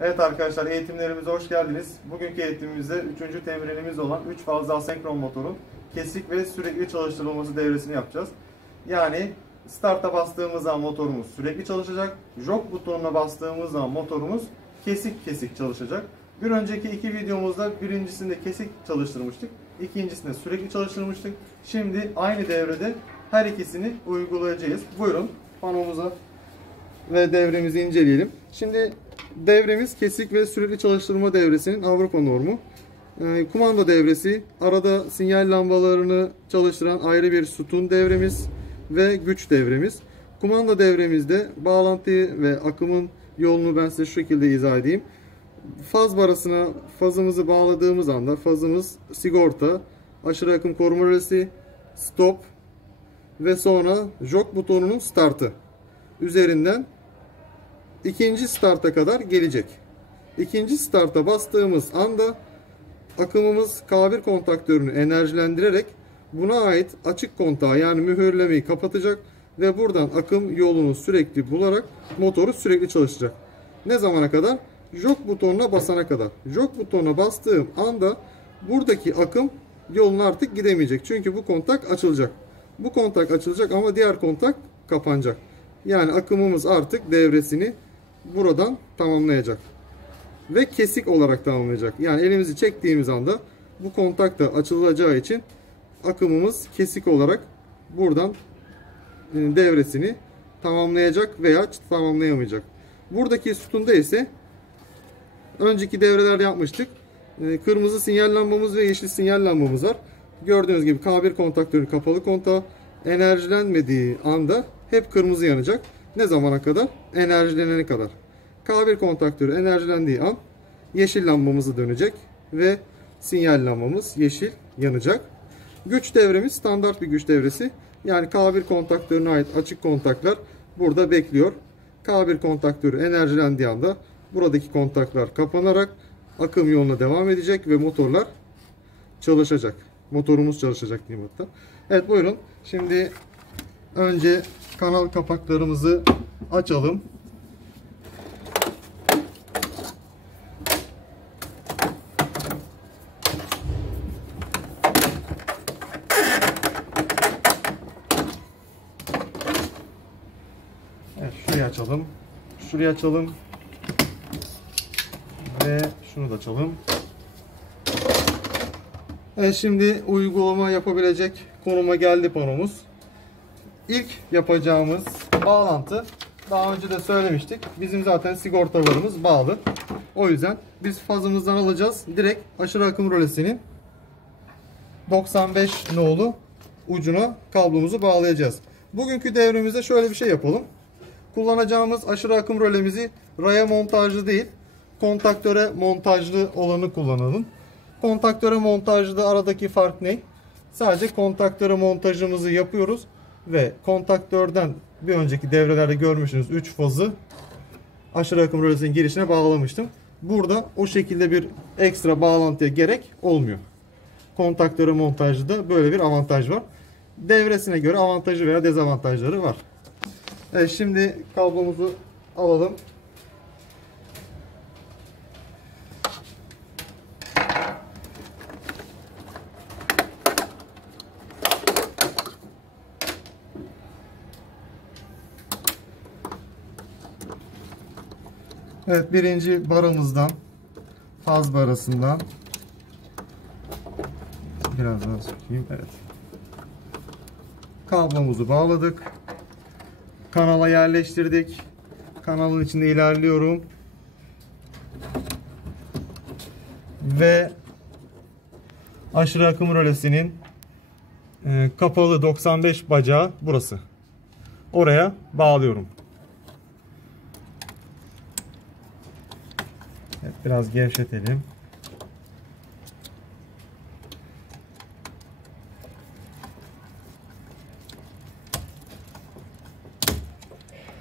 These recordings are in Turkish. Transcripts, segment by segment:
Evet arkadaşlar, eğitimlerimize hoş geldiniz. Bugünkü eğitimimizde 3. temrinimiz olan 3 fazlı asenkron motorun kesik ve sürekli çalıştırılması devresini yapacağız. Yani start'a bastığımız zaman motorumuz sürekli çalışacak. Jog butonuna bastığımız zaman motorumuz kesik çalışacak. Bir önceki iki videomuzda birincisinde kesik çalıştırmıştık. İkincisinde sürekli çalıştırmıştık. Şimdi aynı devrede her ikisini uygulayacağız. Buyurun panomuza ve devremizi inceleyelim. Şimdi devremiz kesik ve sürekli çalıştırma devresinin Avrupa normu. Kumanda devresi, arada sinyal lambalarını çalıştıran ayrı bir sütun devremiz ve güç devremiz. Kumanda devremizde bağlantıyı ve akımın yolunu ben size şu şekilde izah edeyim. Faz barasına fazımızı bağladığımız anda fazımız sigorta, aşırı akım koruma rölesi, stop ve sonra jog butonunun startı üzerinden ikinci starta kadar gelecek. İkinci starta bastığımız anda akımımız K1 kontaktörünü enerjilendirerek buna ait açık kontağı yani mühürlemeyi kapatacak ve buradan akım yolunu sürekli bularak motoru sürekli çalışacak. Ne zamana kadar? Jog butonuna basana kadar. Jog butonuna bastığım anda buradaki akım yoluna artık gidemeyecek. Çünkü bu kontak açılacak. Bu kontak açılacak ama diğer kontak kapanacak. Yani akımımız artık devresini buradan tamamlayacak. Ve kesik olarak tamamlayacak. Yani elimizi çektiğimiz anda bu kontak da açılacağı için akımımız kesik olarak buradan devresini tamamlayacak veya tamamlayamayacak. Buradaki sütunda ise önceki devrelerde yapmıştık. Kırmızı sinyal lambamız ve yeşil sinyal lambamız var. Gördüğünüz gibi K1 kontaktörün kapalı kontağı enerjilenmediği anda hep kırmızı yanacak. Ne zamana kadar? Enerjilenene kadar. K1 kontaktörü enerjilendiği an yeşil lambamızı dönecek ve sinyal lambamız yeşil yanacak. Güç devremiz standart bir güç devresi. Yani K1 kontaktörüne ait açık kontaklar burada bekliyor. K1 kontaktörü enerjilendiği anda buradaki kontaklar kapanarak akım yoluna devam edecek ve motorlar çalışacak. Motorumuz çalışacak diyeyim hatta. Evet buyurun. Şimdi önce kanal kapaklarımızı açalım. Evet, şurayı açalım. Şurayı açalım. Ve şunu da açalım. Evet, şimdi uygulama yapabilecek konuma geldi panomuz. İlk yapacağımız bağlantı, daha önce de söylemiştik, bizim zaten sigortalarımız bağlı. O yüzden biz fazımızdan alacağız. Direkt aşırı akım rölesinin 95 nolu ucuna kablomuzu bağlayacağız. Bugünkü devremizde şöyle bir şey yapalım. Kullanacağımız aşırı akım rölemizi raya montajlı değil, kontaktöre montajlı olanı kullanalım. Kontaktöre montajlı aradaki fark ne? Sadece kontaktöre montajımızı yapıyoruz ve kontaktörden bir önceki devrelerde görmüşsünüz 3 fazı aşırı akım rölesinin girişine bağlamıştım. Burada o şekilde bir ekstra bağlantıya gerek olmuyor. Kontaktöre montajlı böyle bir avantaj var. Devresine göre avantajı veya dezavantajları var. Evet, şimdi kablomuzu alalım. Evet, birinci barımızdan, faz barasından biraz daha sökeyim. Evet. Kablomuzu bağladık. Kanala yerleştirdik. Kanalın içinde ilerliyorum. Ve aşırı akım rölesinin kapalı 95 bacağı burası. Oraya bağlıyorum. Evet, biraz gevşetelim.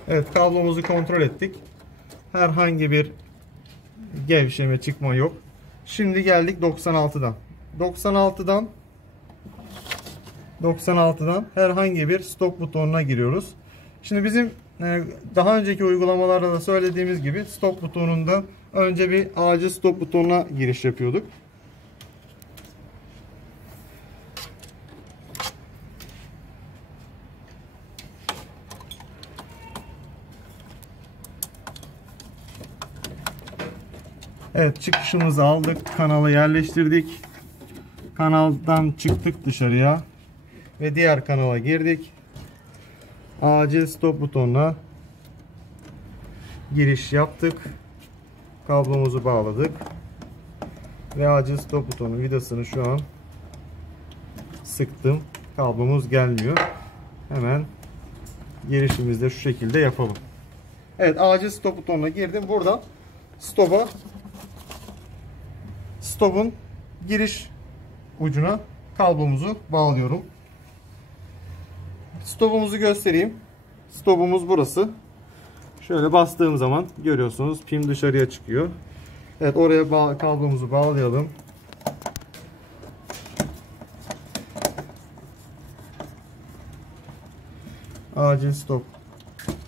Evet, kablomuzu kontrol ettik. Herhangi bir gevşeme, çıkma yok. Şimdi geldik 96'dan. 96'dan herhangi bir stop butonuna giriyoruz. Şimdi bizim Daha önceki uygulamalarda da söylediğimiz gibi stop butonunda önce bir acil stop butonuna giriş yapıyorduk. Evet, çıkışımızı aldık. Kanalı yerleştirdik. Kanaldan çıktık dışarıya. Ve diğer kanala girdik. Acil stop butonuna giriş yaptık. Kablomuzu bağladık. Ve acil stop butonu vidasını şu an sıktım. Kablomuz gelmiyor. Hemen girişimizi de şu şekilde yapalım. Evet, acil stop butonuna girdim. Burada stopun giriş ucuna kablomuzu bağlıyorum. Stopumuzu göstereyim. Stopumuz burası. Şöyle bastığım zaman görüyorsunuz pim dışarıya çıkıyor. Evet, oraya kablomuzu bağlayalım. Acil stop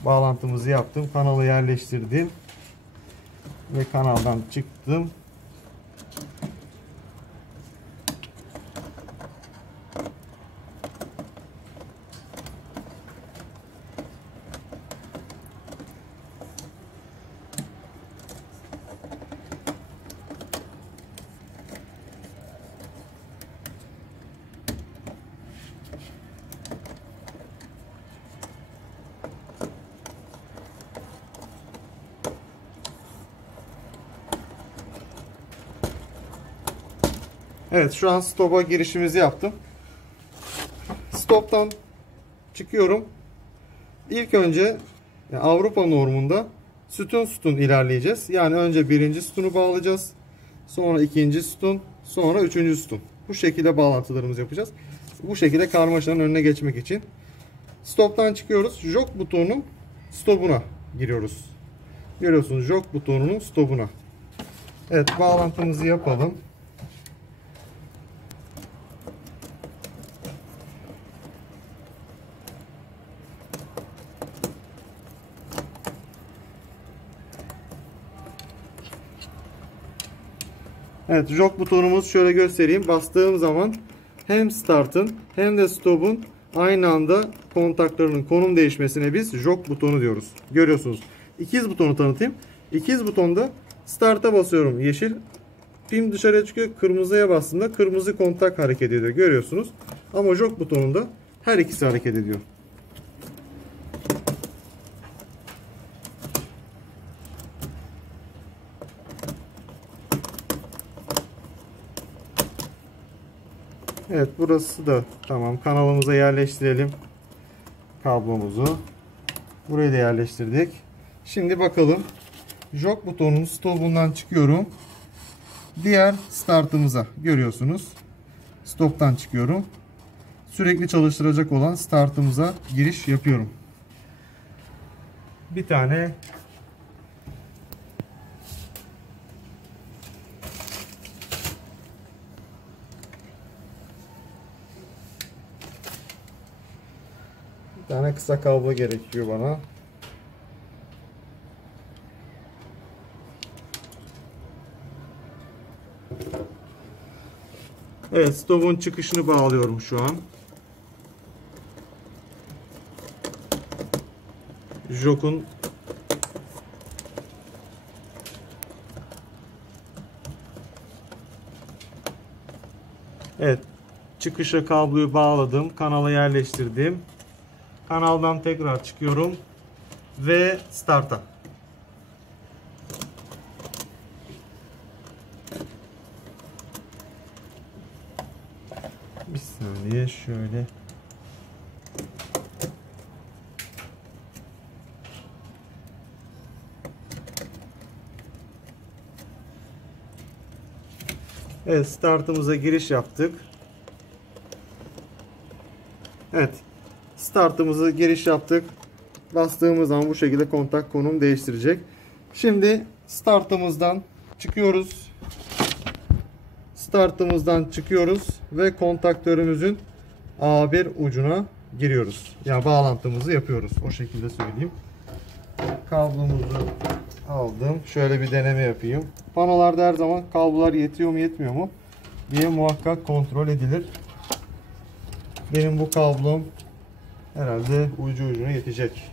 bağlantımızı yaptım. Kanalı yerleştirdim. Ve kanaldan çıktım. Evet, şu an stop'a girişimizi yaptım. Stop'tan çıkıyorum. İlk önce Avrupa normunda sütun ilerleyeceğiz. Yani önce birinci sütunu bağlayacağız. Sonra ikinci sütun, sonra üçüncü sütun. Bu şekilde bağlantılarımızı yapacağız. Bu şekilde karmaşanın önüne geçmek için. Stop'tan çıkıyoruz. Jog butonunun stop'una giriyoruz. Görüyorsunuz, jog butonunun stop'una. Evet, bağlantımızı yapalım. Evet, jog butonumuz şöyle göstereyim. Bastığım zaman hem startın hem de stop'un aynı anda kontaklarının konum değişmesine biz jog butonu diyoruz. Görüyorsunuz. İkiz butonu tanıtayım. İkiz butonda start'a basıyorum. Yeşil pim dışarıya çıkıyor. Kırmızıya bastığımda kırmızı kontak hareket ediyor. Görüyorsunuz. Ama jog butonunda her ikisi hareket ediyor. Evet, burası da tamam. Kanalımıza yerleştirelim kablomuzu. Burayı da yerleştirdik. Şimdi bakalım. Jog butonunun stop'undan çıkıyorum. Diğer startımıza görüyorsunuz. Stop'tan çıkıyorum. Sürekli çalıştıracak olan startımıza giriş yapıyorum. Bir tane kısa kablo gerekiyor bana. Evet, stop'un çıkışını bağlıyorum şu an. Jog'un evet, çıkışa kabloyu bağladım. Kanala yerleştirdim. Kanaldan tekrar çıkıyorum ve start'a. Bir saniye şöyle. Evet, startımıza giriş yaptık. Evet. Startımızı giriş yaptık. Bastığımız zaman bu şekilde kontak konum değiştirecek. Şimdi startımızdan çıkıyoruz. Startımızdan çıkıyoruz ve kontaktörümüzün A1 ucuna giriyoruz. Yani bağlantımızı yapıyoruz. O şekilde söyleyeyim. Kablomuzu aldım. Şöyle bir deneme yapayım. Panolarda her zaman kablolar yetiyor mu yetmiyor mu diye muhakkak kontrol edilir. Benim bu kablom herhalde ucu ucuna yetecek.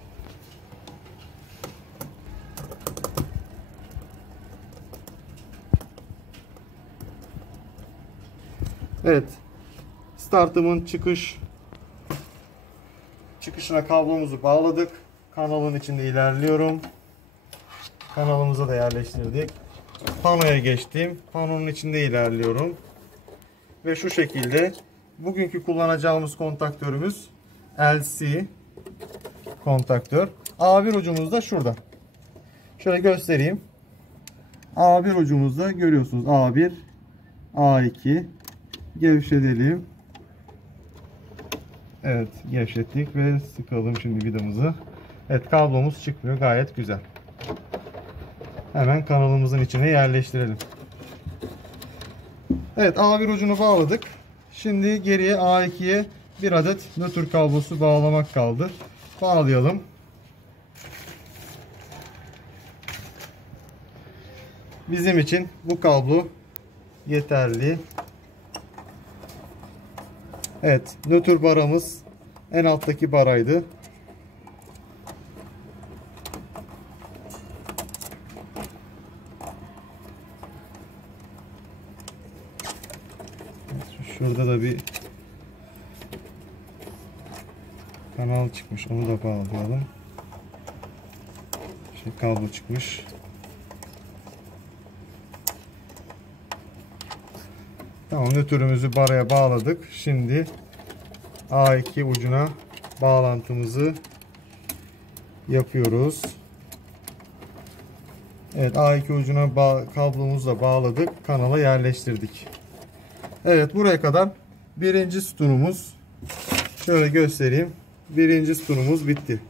Evet. Startımın çıkışına kablomuzu bağladık. Kanalın içinde ilerliyorum. Kanalımıza da yerleştirdik. Panoya geçtim. Panonun içinde ilerliyorum. Ve şu şekilde bugünkü kullanacağımız kontaktörümüz LC kontaktör. A1 ucumuz da şurada. Şöyle göstereyim. A1 ucumuzda görüyorsunuz. A1, A2. Gevşetelim. Evet, gevşettik ve sıkalım şimdi vidamızı. Evet, kablomuz çıkmıyor. Gayet güzel. Hemen kanalımızın içine yerleştirelim. Evet, A1 ucunu bağladık. Şimdi geriye A2'ye bir adet nötr kablosu bağlamak kaldı. Bağlayalım. Bizim için bu kablo yeterli. Evet, nötr baramız en alttaki baraydı. Şurada da bir kanal çıkmış. Onu da bağlayalım. Kablo çıkmış. Tamam, nötrümüzü baraya bağladık. Şimdi A2 ucuna bağlantımızı yapıyoruz. Evet, A2 ucuna kablomuzla bağladık. Kanala yerleştirdik. Evet, buraya kadar birinci sütunumuz, şöyle göstereyim. Birinci sütunumuz bitti.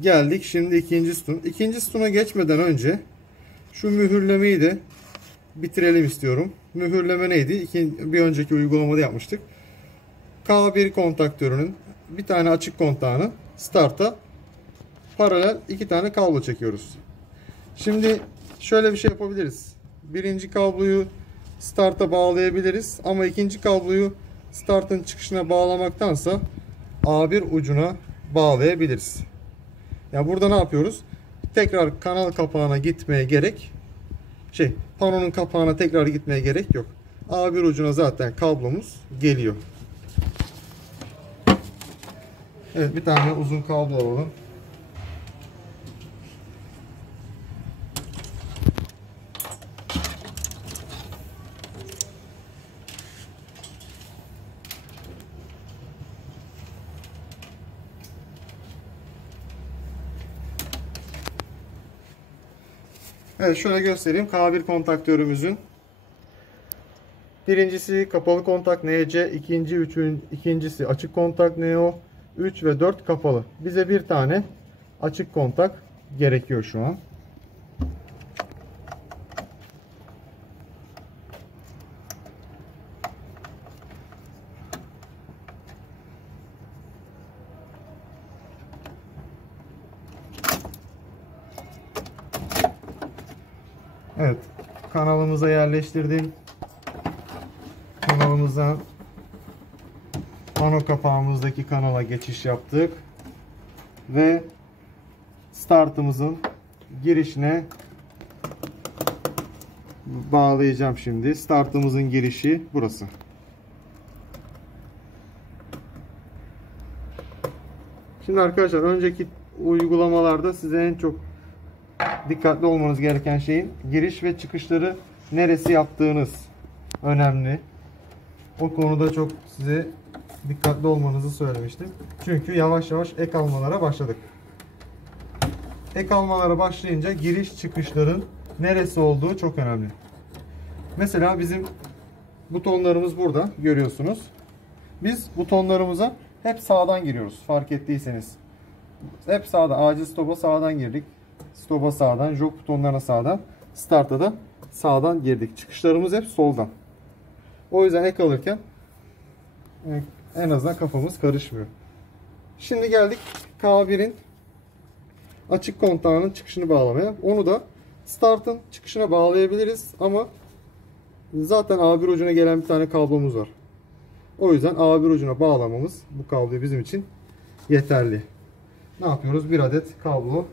Geldik şimdi ikinci sütun. İkinci sütuna geçmeden önce şu mühürlemeyi de bitirelim istiyorum. Mühürleme neydi? Bir önceki uygulamada yapmıştık. K1 kontaktörünün bir tane açık kontağını start'a paralel iki tane kablo çekiyoruz. Şimdi şöyle bir şey yapabiliriz. Birinci kabloyu start'a bağlayabiliriz ama ikinci kabloyu start'ın çıkışına bağlamaktansa A1 ucuna bağlayabiliriz. Yani burada ne yapıyoruz? Tekrar kanal kapağına gitmeye gerek panonun kapağına tekrar gitmeye gerek yok. A1 ucuna zaten kablomuz geliyor. Evet, bir tane uzun kablo alalım. Evet, şöyle göstereyim. K1 kontaktörümüzün birincisi kapalı kontak NC, ikincisi açık kontak NO, 3 ve 4 kapalı. Bize bir tane açık kontak gerekiyor şu an. Evet, kanalımıza yerleştirdim. Kanalımızdan pano kapağımızdaki kanala geçiş yaptık ve startımızın girişine bağlayacağım şimdi. Startımızın girişi burası. Şimdi arkadaşlar, önceki uygulamalarda size en çok dikkatli olmanız gereken şeyin giriş ve çıkışları neresi yaptığınız önemli. O konuda çok size dikkatli olmanızı söylemiştim. Çünkü yavaş yavaş ek almalara başladık. Ek almalara başlayınca giriş çıkışların neresi olduğu çok önemli. Mesela bizim butonlarımız burada görüyorsunuz. Biz butonlarımıza hep sağdan giriyoruz, fark ettiyseniz. Hep sağda. Acil stop'a sağdan girdik. Stop'a sağdan, jog butonlarına sağdan, start'a da sağdan girdik. Çıkışlarımız hep soldan. O yüzden ek alırken en azından kafamız karışmıyor. Şimdi geldik K1'in açık kontağının çıkışını bağlamaya. Onu da startın çıkışına bağlayabiliriz ama zaten A1 ucuna gelen bir tane kablomuz var. O yüzden A1 ucuna bağlamamız bu kablo bizim için yeterli. Ne yapıyoruz? Bir adet kablo.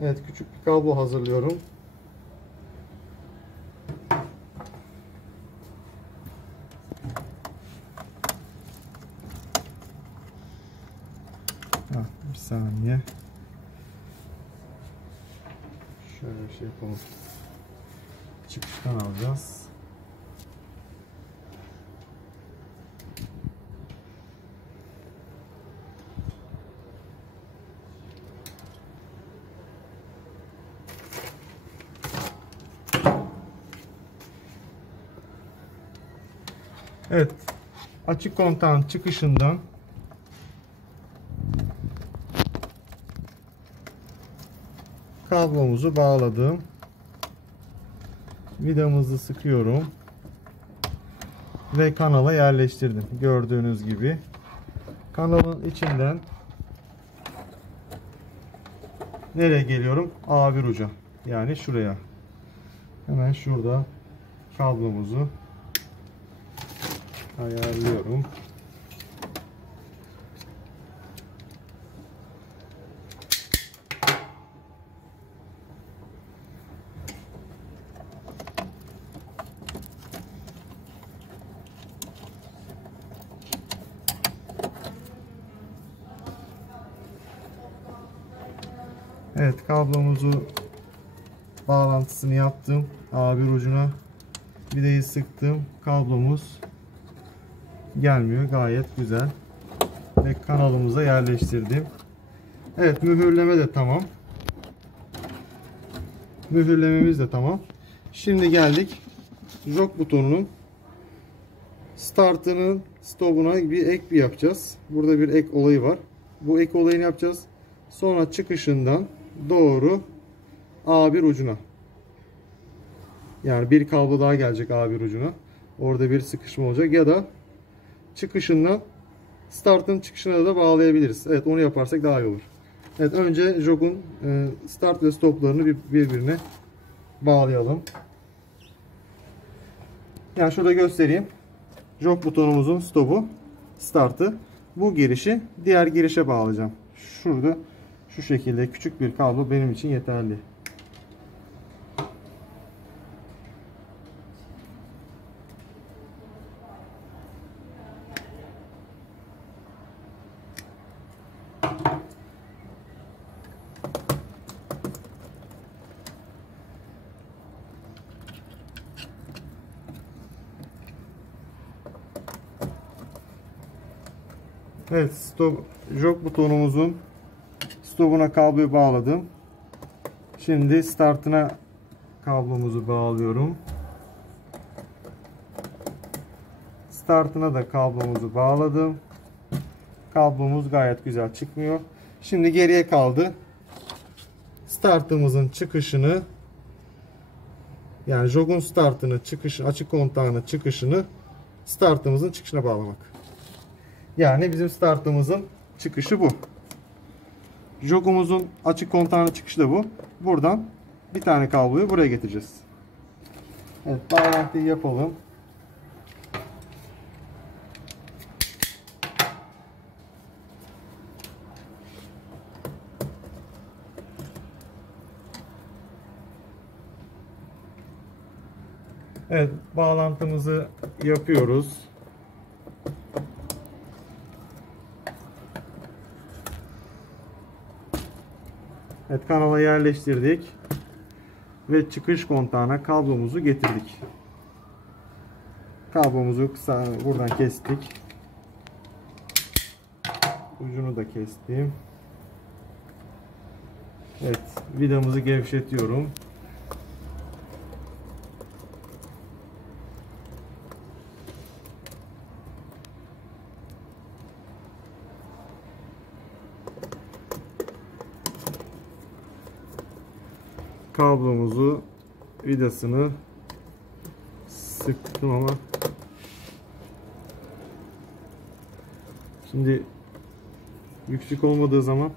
Evet, küçük bir kablo hazırlıyorum. Bir saniye. Şöyle bir şey yapalım. Çıkıştan alacağız. Evet. Açık kontağın çıkışından kablomuzu bağladım. Vidamızı sıkıyorum. Ve kanala yerleştirdim. Gördüğünüz gibi. Kanalın içinden nereye geliyorum? A1 uca. Yani şuraya. Hemen şurada kablomuzu ayarlıyorum. Evet, kablomuzu bağlantısını yaptım. A1 ucuna vidayı sıktım. Kablomuz gelmiyor. Gayet güzel. Ve kanalımıza yerleştirdim. Evet, mühürleme de tamam. Mühürlememiz de tamam. Şimdi geldik jog butonunun startının stopuna bir ek yapacağız. Burada bir ek olayı var. Bu ek olayını yapacağız. Sonra çıkışından doğru A1 ucuna. Yani bir kablo daha gelecek A1 ucuna. Orada bir sıkışma olacak ya da çıkışından startın çıkışına da bağlayabiliriz. Evet, onu yaparsak daha iyi olur. Evet, önce jog'un start ve stoplarını birbirine bağlayalım. Yani şurada göstereyim. Jog butonumuzun stopu, startı. Bu girişi diğer girişe bağlayacağım. Şurada şu şekilde küçük bir kablo benim için yeterli. Evet, jog butonumuzun stopuna kabloyu bağladım. Şimdi startına kablomuzu bağlıyorum. Startına da kablomuzu bağladım. Kablomuz gayet güzel çıkmıyor. Şimdi geriye kaldı startımızın çıkışını, yani jog'un startını, çıkışını, açık kontağının çıkışını startımızın çıkışına bağlamak. Yani bizim startımızın çıkışı bu. Jog'umuzun açık kontağının çıkışı da bu. Buradan bir tane kabloyu buraya getireceğiz. Evet, bağlantıyı yapalım. Evet, bağlantımızı yapıyoruz. Evet, kanala yerleştirdik ve çıkış kontağına kablomuzu getirdik. Kablomuzu buradan kestik. Ucunu da kestim. Evet, vidamızı gevşetiyorum. kablomuzu, vidasını sıktım ama şimdi yüksek olmadığı zaman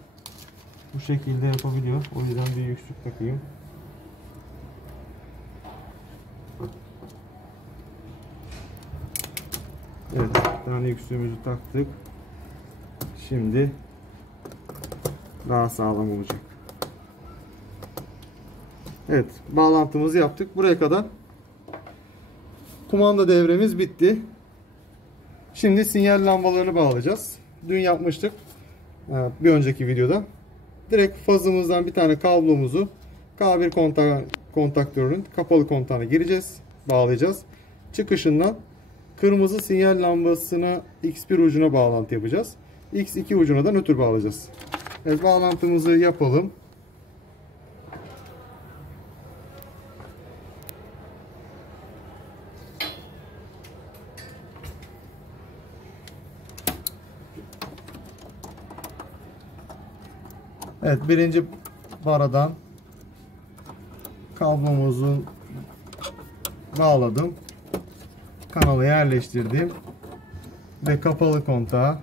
bu şekilde yapabiliyor. O yüzden bir yüksek takayım. Evet, bir tane yüksüğümüzü taktık. Şimdi daha sağlam olacak. Evet, bağlantımızı yaptık. Buraya kadar kumanda devremiz bitti. Şimdi sinyal lambalarını bağlayacağız. Dün yapmıştık. Bir önceki videoda. Direkt fazımızdan bir tane kablomuzu K1 kontaktörünün kapalı kontağına gireceğiz. Bağlayacağız. Çıkışından kırmızı sinyal lambasına X1 ucuna bağlantı yapacağız. X2 ucuna da nötr bağlayacağız. Evet, bağlantımızı yapalım. Evet, birinci baradan kablomuzu bağladım. Kanala yerleştirdim. Ve kapalı kontağı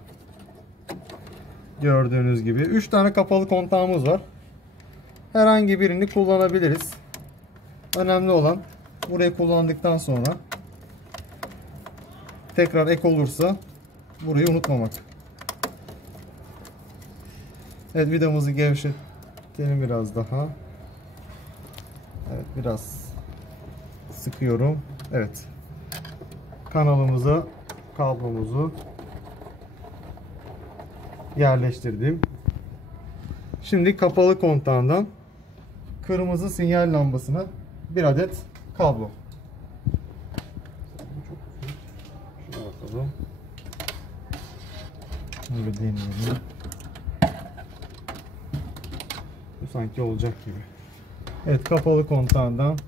gördüğünüz gibi 3 tane kapalı kontağımız var. Herhangi birini kullanabiliriz. Önemli olan burayı kullandıktan sonra tekrar ek olursa burayı unutmamak. Evet, vidamızı gevşetelim biraz daha. Evet, biraz sıkıyorum. Evet. Kanalımıza kablomuzu yerleştirdim. Şimdi kapalı kontağından kırmızı sinyal lambasına bir adet kablo. Şuna bakalım. Böyle deneyelim. Bu sanki olacak gibi. Evet, kapalı kontağından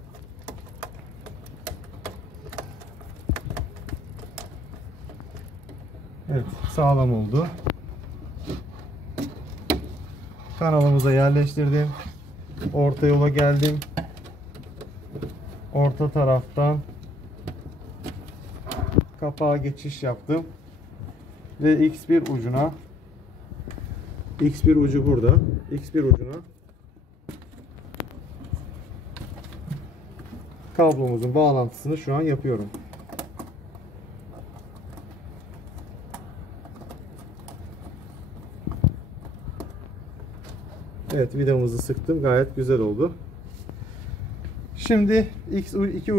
evet, sağlam oldu. Kanalımıza yerleştirdim. Orta yola geldim. Orta taraftan kapağa geçiş yaptım. Ve X1 ucuna, X1 ucu burada. X1 ucuna kablomuzun bağlantısını şu an yapıyorum. Evet, vidamızı sıktım. Gayet güzel oldu. Şimdi X2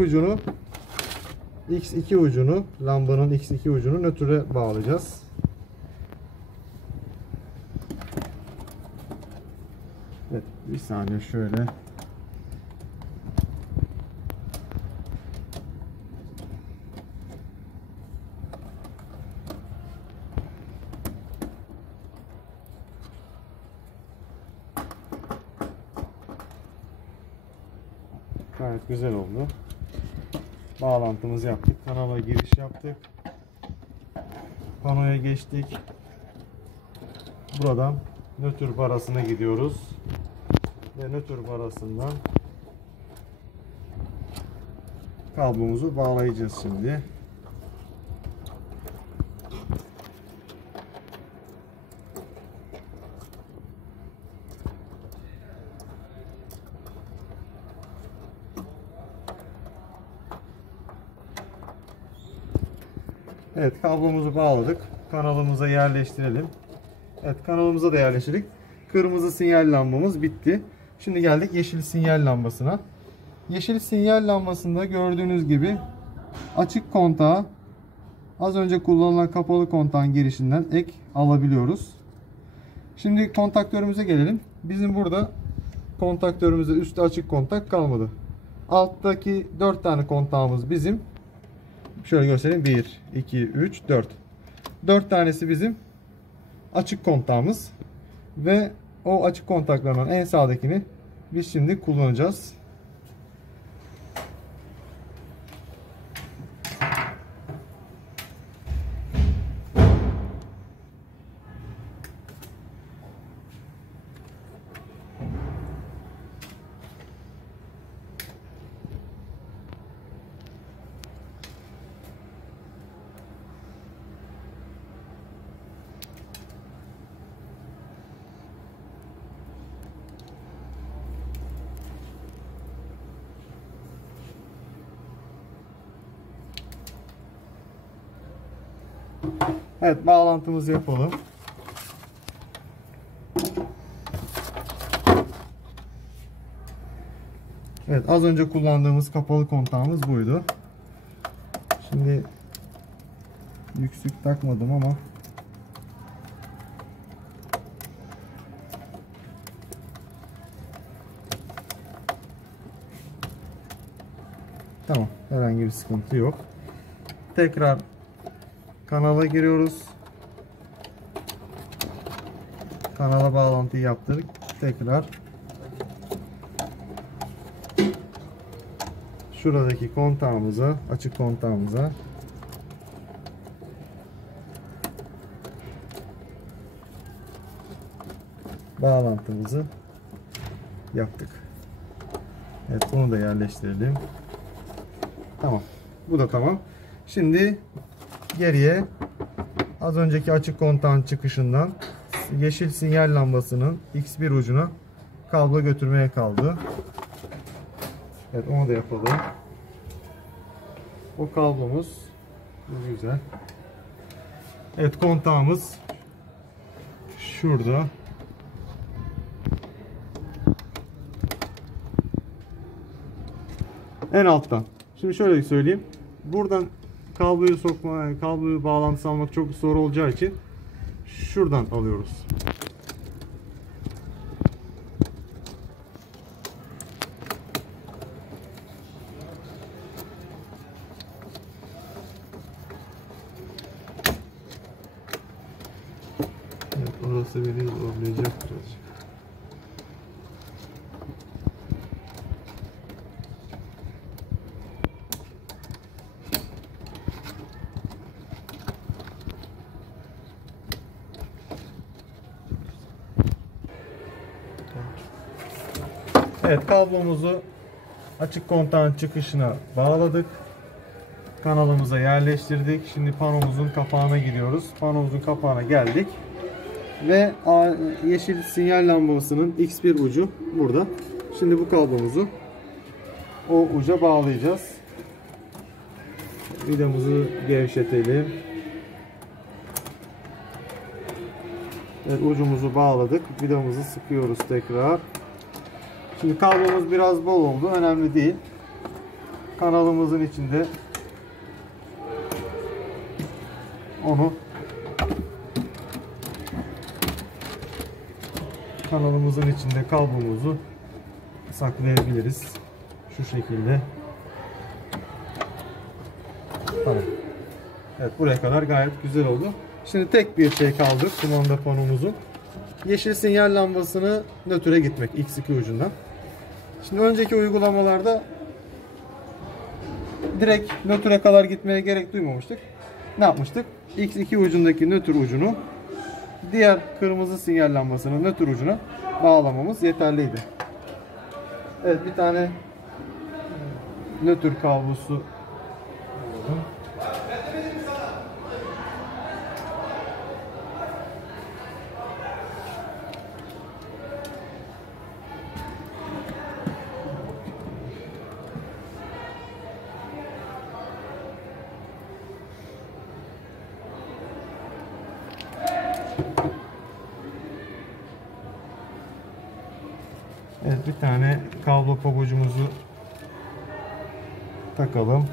ucunu, lambanın X2 ucunu nötre bağlayacağız. Evet, bir saniye şöyle. Gayet güzel oldu. Bağlantımızı yaptık. Kanala giriş yaptık. Panoya geçtik. Buradan nötr barasına gidiyoruz. Ve nötr barasından kablomuzu bağlayacağız şimdi. Evet, kablomuzu bağladık. Kanalımıza yerleştirelim. Evet, kanalımıza da yerleştirdik. Kırmızı sinyal lambamız bitti. Şimdi geldik yeşil sinyal lambasına. Yeşil sinyal lambasında gördüğünüz gibi açık kontağı az önce kullanılan kapalı kontağın girişinden ek alabiliyoruz. Şimdi kontaktörümüze gelelim. Bizim burada kontaktörümüzde üstte açık kontak kalmadı. Alttaki 4 tane kontağımız bizim. Şöyle göstereyim. 1, 2, 3, 4. 4 tanesi bizim açık kontağımız. Ve o açık kontaklardan en sağdakini biz şimdi kullanacağız. Evet, bağlantımızı yapalım. Evet, az önce kullandığımız kapalı kontağımız buydu. Şimdi yüksük takmadım ama tamam, herhangi bir sıkıntı yok. Tekrar kanala giriyoruz. Kanala bağlantıyı yaptık. Tekrar şuradaki kontağımıza, açık kontağımıza bağlantımızı yaptık. Evet, bunu da yerleştirelim. Tamam. Bu da tamam. Şimdi geriye az önceki açık kontağın çıkışından yeşil sinyal lambasının X1 ucuna kablo götürmeye kaldı. Evet, onu da yapalım. O kablomuz güzel. Evet, kontağımız şurada. En alttan. Şimdi şöyle söyleyeyim. Buradan kabloyu bağlantısı almak çok zor olacağı için şuradan alıyoruz. Evet, orası beni zorlayacak birazcık. Evet, kablomuzu açık kontağın çıkışına bağladık. Kanalımıza yerleştirdik. Şimdi panomuzun kapağına giriyoruz. Panomuzun kapağına geldik. Ve yeşil sinyal lambasının X1 ucu burada. Şimdi bu kablomuzu o uca bağlayacağız. Vidamızı gevşetelim. Evet, ucumuzu bağladık. Vidamızı sıkıyoruz tekrar. Şimdi kablomuz biraz bol oldu. Önemli değil. Kanalımızın içinde onu kablomuzu saklayabiliriz. Şu şekilde. Tamam. Evet, buraya kadar gayet güzel oldu. Şimdi tek bir şey kaldı kumanda panomuzun. Yeşil sinyal lambasını nötre gitmek X2 ucundan. Şimdi önceki uygulamalarda direkt nötre kadar gitmeye gerek duymamıştık. Ne yapmıştık? X2 ucundaki nötr ucunu diğer kırmızı sinyal lambasının nötr ucuna bağlamamız yeterliydi. Evet, bir tane nötr kablosu. Evet, bir tane kablo pabucumuzu takalım.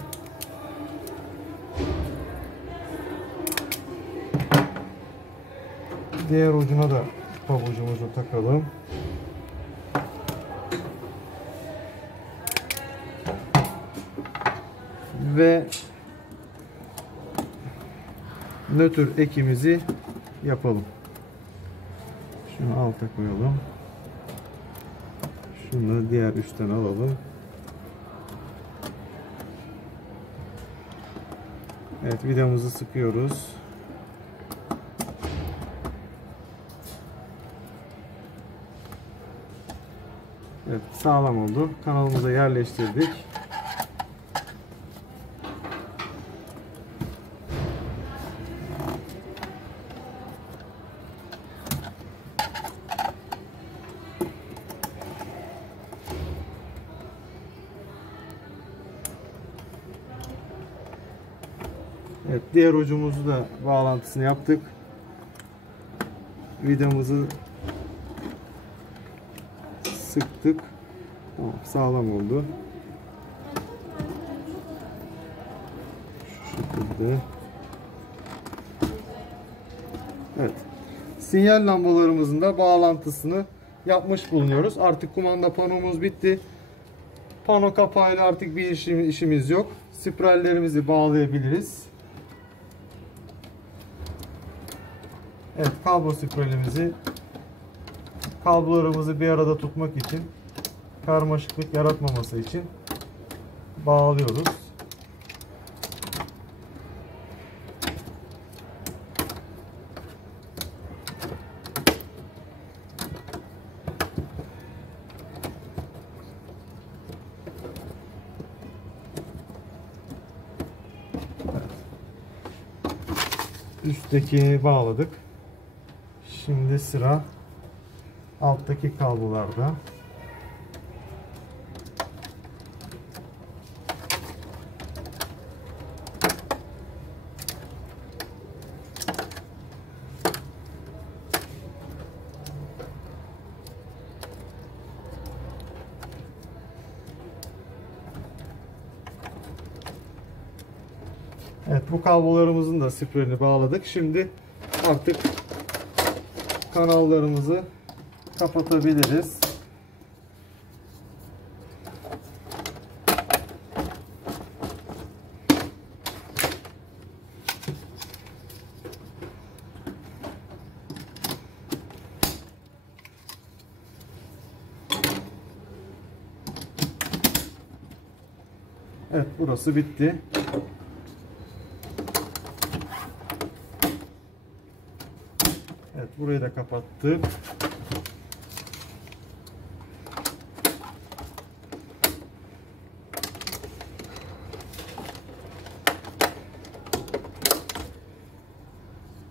Diğer ucuna da pabucumuzu takalım. Ve nötr ekimizi yapalım. Şunu alta koyalım. Şunu diğer üstten alalım. Evet, vidamızı sıkıyoruz. Evet, sağlam oldu. Kanalımıza yerleştirdik. Evet, diğer ucumuzu da bağlantısını yaptık. Vidamızı sıktık. Tamam, sağlam oldu. Şu şekilde. Evet. Sinyal lambalarımızın da bağlantısını yapmış bulunuyoruz. Artık kumanda panomuz bitti. Pano kapağıyla artık bir işimiz yok. Spirallerimizi bağlayabiliriz. Evet, kablo spiralimizi, kablolarımızı bir arada tutmak için, karmaşıklık yaratmaması için bağlıyoruz. Üsttekini bağladık. Şimdi sıra alttaki kablolarda. Evet, bu kablolarımızın da spiralini bağladık. Şimdi artık kanallarımızı kapatabiliriz. Evet, burası bitti. Evet, burayı da kapattık.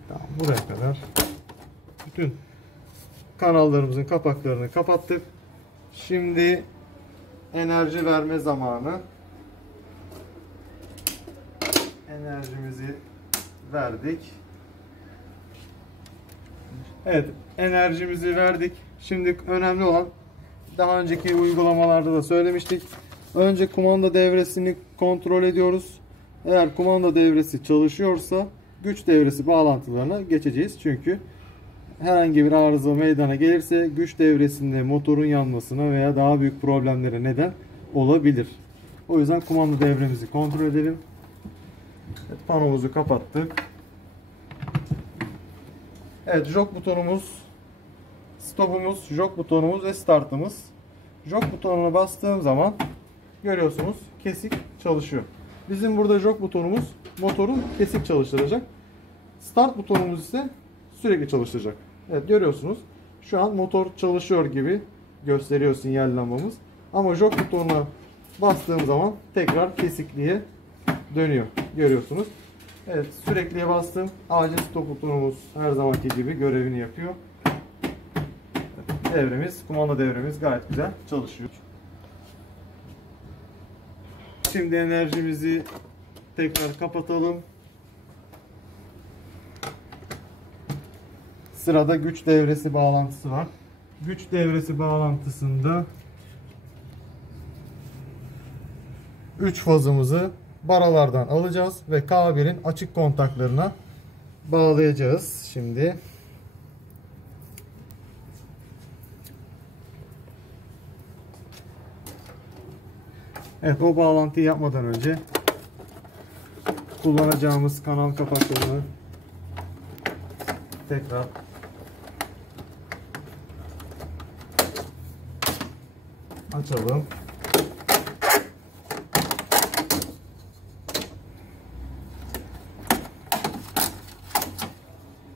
Tamam, buraya kadar bütün kanallarımızın kapaklarını kapattık. Şimdi enerji verme zamanı. Enerjimizi verdik. Evet, enerjimizi verdik. Şimdi önemli olan, daha önceki uygulamalarda da söylemiştik. Önce kumanda devresini kontrol ediyoruz. Eğer kumanda devresi çalışıyorsa güç devresi bağlantılarına geçeceğiz. Çünkü herhangi bir arıza meydana gelirse güç devresinde motorun yanmasına veya daha büyük problemlere neden olabilir. O yüzden kumanda devremizi kontrol edelim. Evet, panomuzu kapattık. Evet, jog butonumuz, stopumuz, jog butonumuz ve startımız. Jog butonuna bastığım zaman görüyorsunuz kesik çalışıyor. Bizim burada jog butonumuz motorun kesik çalıştıracak. Start butonumuz ise sürekli çalıştıracak. Evet, görüyorsunuz. Şu an motor çalışıyor gibi gösteriyor sinyal lambamız. Ama jog butonuna bastığım zaman tekrar kesikliğe dönüyor. Görüyorsunuz. Evet, sürekliye bastım. Acil stop butonumuz her zamanki gibi görevini yapıyor. Devremiz, kumanda devremiz gayet güzel çalışıyor. Şimdi enerjimizi tekrar kapatalım. Sırada güç devresi bağlantısı var. Güç devresi bağlantısında 3 fazımızı baralardan alacağız ve K1'in açık kontaklarına bağlayacağız şimdi. Evet, o bağlantıyı yapmadan önce kullanacağımız kanal kapaklarını tekrar açalım.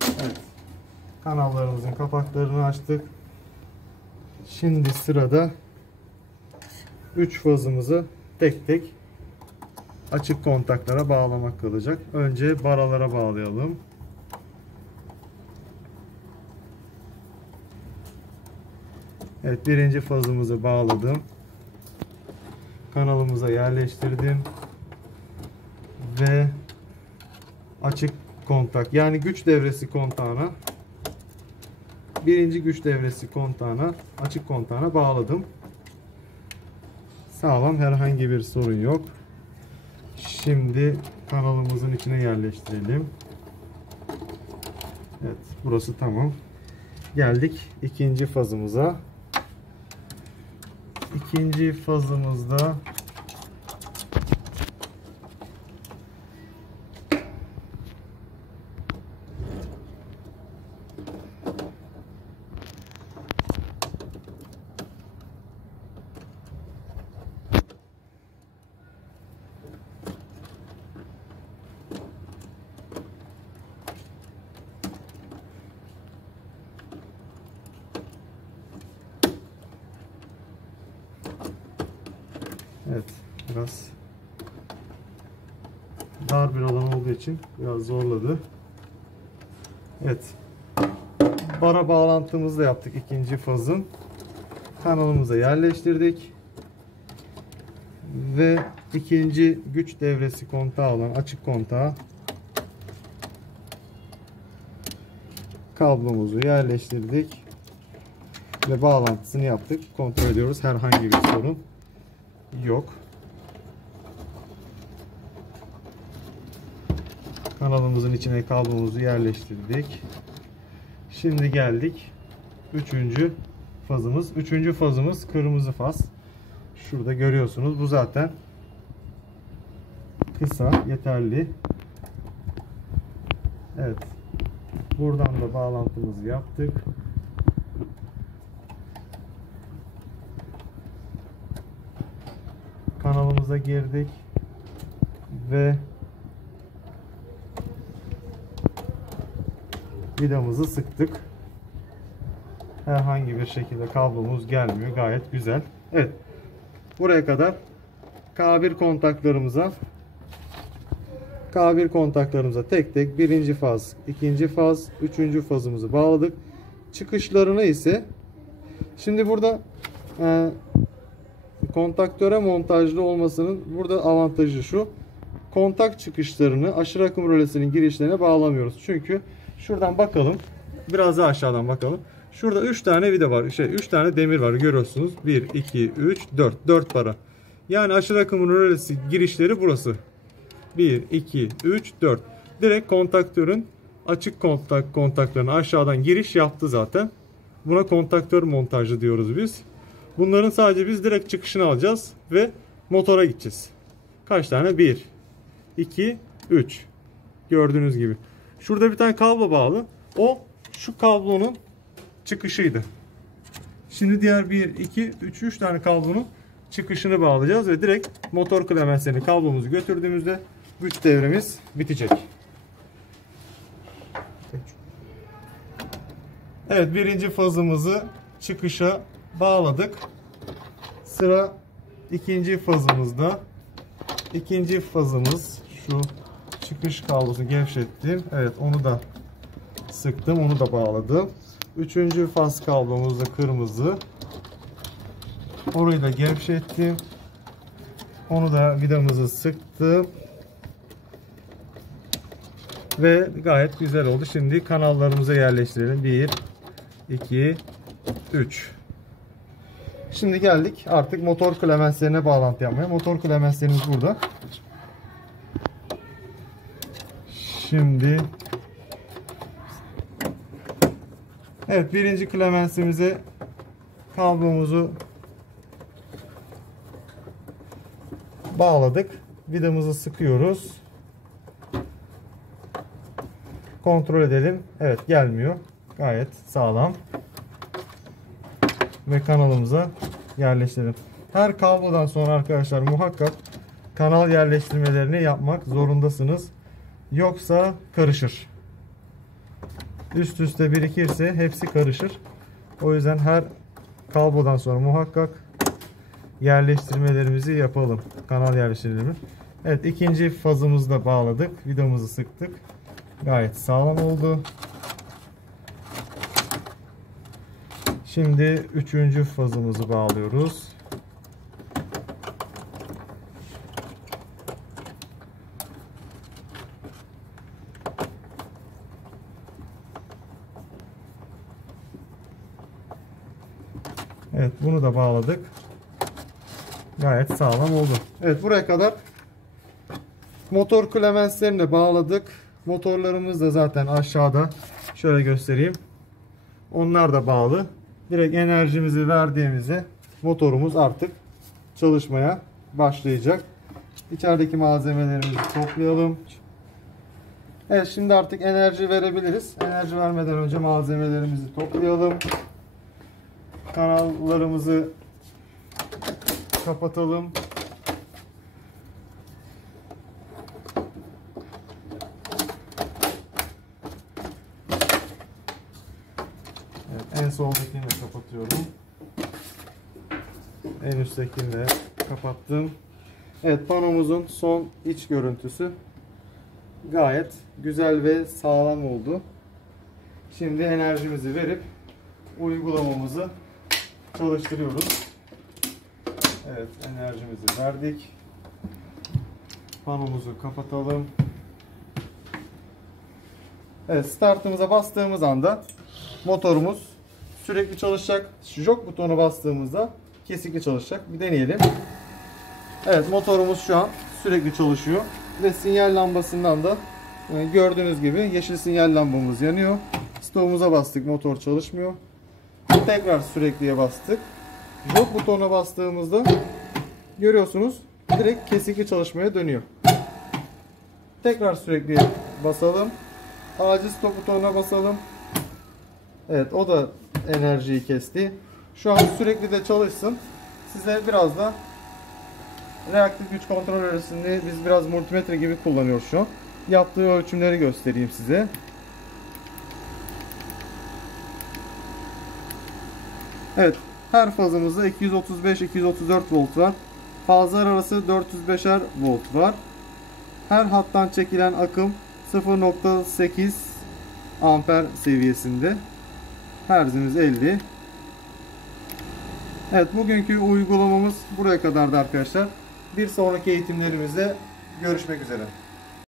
Evet, kanallarımızın kapaklarını açtık. Şimdi sırada 3 fazımızı tek tek açık kontaklara bağlamak kalacak. Önce baralara bağlayalım. Evet, birinci fazımızı bağladım. Kanalımıza yerleştirdim. Ve açık kontak yani güç devresi kontağına, birinci güç devresi kontağına, açık kontağına bağladım. Sağlam, herhangi bir sorun yok. Şimdi kanalımızın içine yerleştirelim. Evet, burası tamam. Geldik ikinci fazımıza. İkinci fazımızda evet, biraz dar bir alan olduğu için biraz zorladı. Evet. Bara bağlantımızı da yaptık ikinci fazın. Kanalımıza yerleştirdik. Ve ikinci güç devresi kontağı olan açık kontağa kablomuzu yerleştirdik. Ve bağlantısını yaptık. Kontrol ediyoruz. Herhangi bir sorun yok. Kanalımızın içine kablomuzu yerleştirdik. Şimdi geldik üçüncü fazımız. Üçüncü fazımız kırmızı faz. Şurada görüyorsunuz. Bu zaten kısa, yeterli. Evet. Buradan da bağlantımızı yaptık. Kanalımıza girdik ve vidamızı sıktık. Herhangi bir şekilde kablomuz gelmiyor. Gayet güzel. Evet. Buraya kadar K1 kontaklarımıza tek tek birinci faz, ikinci faz, üçüncü fazımızı bağladık. Çıkışlarını ise şimdi burada kontaktöre montajlı olmasının burada avantajı şu: kontak çıkışlarını aşırı akım rölesinin girişlerine bağlamıyoruz. Çünkü şuradan bakalım, biraz daha aşağıdan bakalım. Şurada 3 tane vida var. 3 tane demir var, görüyorsunuz. 1 2 3 4 para. Yani aşırı akım rölesi girişleri burası. 1 2 3 4. Direkt kontaktörün açık kontaklarına aşağıdan giriş yaptı zaten. Buna kontaktör montajlı diyoruz biz. Bunların sadece biz direkt çıkışını alacağız ve motora gideceğiz. Kaç tane? 1 2 3. Gördüğünüz gibi. Şurada bir tane kablo bağlı. O şu kablonun çıkışıydı. Şimdi diğer 1 2 3 tane kablonun çıkışını bağlayacağız ve direkt motor klemenslerine kablomuzu götürdüğümüzde güç devremiz bitecek. Evet, birinci fazımızı çıkışa bağladık. Sıra ikinci fazımızda. İkinci fazımız şu çıkış kablosunu gevşettim. Evet, onu da sıktım, onu da bağladım. Üçüncü faz kablomuz da kırmızı. Orayı da gevşettim. Onu da vidamızı sıktım. Ve gayet güzel oldu. Şimdi kanallarımıza yerleştirelim. 1 2 3. Şimdi geldik artık motor klemenslerine bağlantı yapmaya. Motor klemenslerimiz burada. Şimdi evet, birinci klemensimize kablomuzu bağladık. Vidamızı sıkıyoruz. Kontrol edelim. Evet, gelmiyor. Gayet sağlam. Ve kanalımıza yerleştirelim. Her kablodan sonra arkadaşlar muhakkak kanal yerleştirmelerini yapmak zorundasınız. Yoksa karışır. Üst üste birikirse hepsi karışır. O yüzden her kablodan sonra muhakkak yerleştirmelerimizi yapalım. Kanal yerleştirmelerimizi. Evet, ikinci fazımızı da bağladık. Vidamızı sıktık. Gayet sağlam oldu. Şimdi üçüncü fazımızı bağlıyoruz. Evet, bunu da bağladık. Gayet sağlam oldu. Evet, buraya kadar motor klemenslerini de bağladık. Motorlarımız da zaten aşağıda. Şöyle göstereyim. Onlar da bağlı. Direkt enerjimizi verdiğimizde motorumuz artık çalışmaya başlayacak. İçerideki malzemelerimizi toplayalım. Evet, şimdi artık enerji verebiliriz. Enerji vermeden önce malzemelerimizi toplayalım. Kanallarımızı kapatalım. Evet, en soldakini de kapatıyorum. En üsttekini de kapattım. Evet, panomuzun son iç görüntüsü gayet güzel ve sağlam oldu. Şimdi enerjimizi verip uygulamamızı çalıştırıyoruz. Evet, enerjimizi verdik. Panomuzu kapatalım. Evet, startımıza bastığımız anda motorumuz sürekli çalışacak. Jog butonu bastığımızda kesikli çalışacak. Bir deneyelim. Evet, motorumuz şu an sürekli çalışıyor. Ve sinyal lambasından da gördüğünüz gibi yeşil sinyal lambamız yanıyor. Stop'umuza bastık, motor çalışmıyor. Tekrar sürekliye bastık. Jog butonuna bastığımızda görüyorsunuz direkt kesikli çalışmaya dönüyor. Tekrar sürekliye basalım. Acil stop butonuna basalım. Evet, o da enerjiyi kesti. Şu an sürekli de çalışsın. Size biraz da reaktif güç kontrol öğresinde biz biraz multimetre gibi kullanıyoruz şu an. Yaptığı ölçümleri göstereyim size. Evet, her fazımızda 235-234 volt var. Fazlar arası 405'er volt var. Her hattan çekilen akım 0.8 amper seviyesinde. Herzimiz 50. Evet, bugünkü uygulamamız buraya kadardı arkadaşlar. Bir sonraki eğitimlerimizde görüşmek üzere.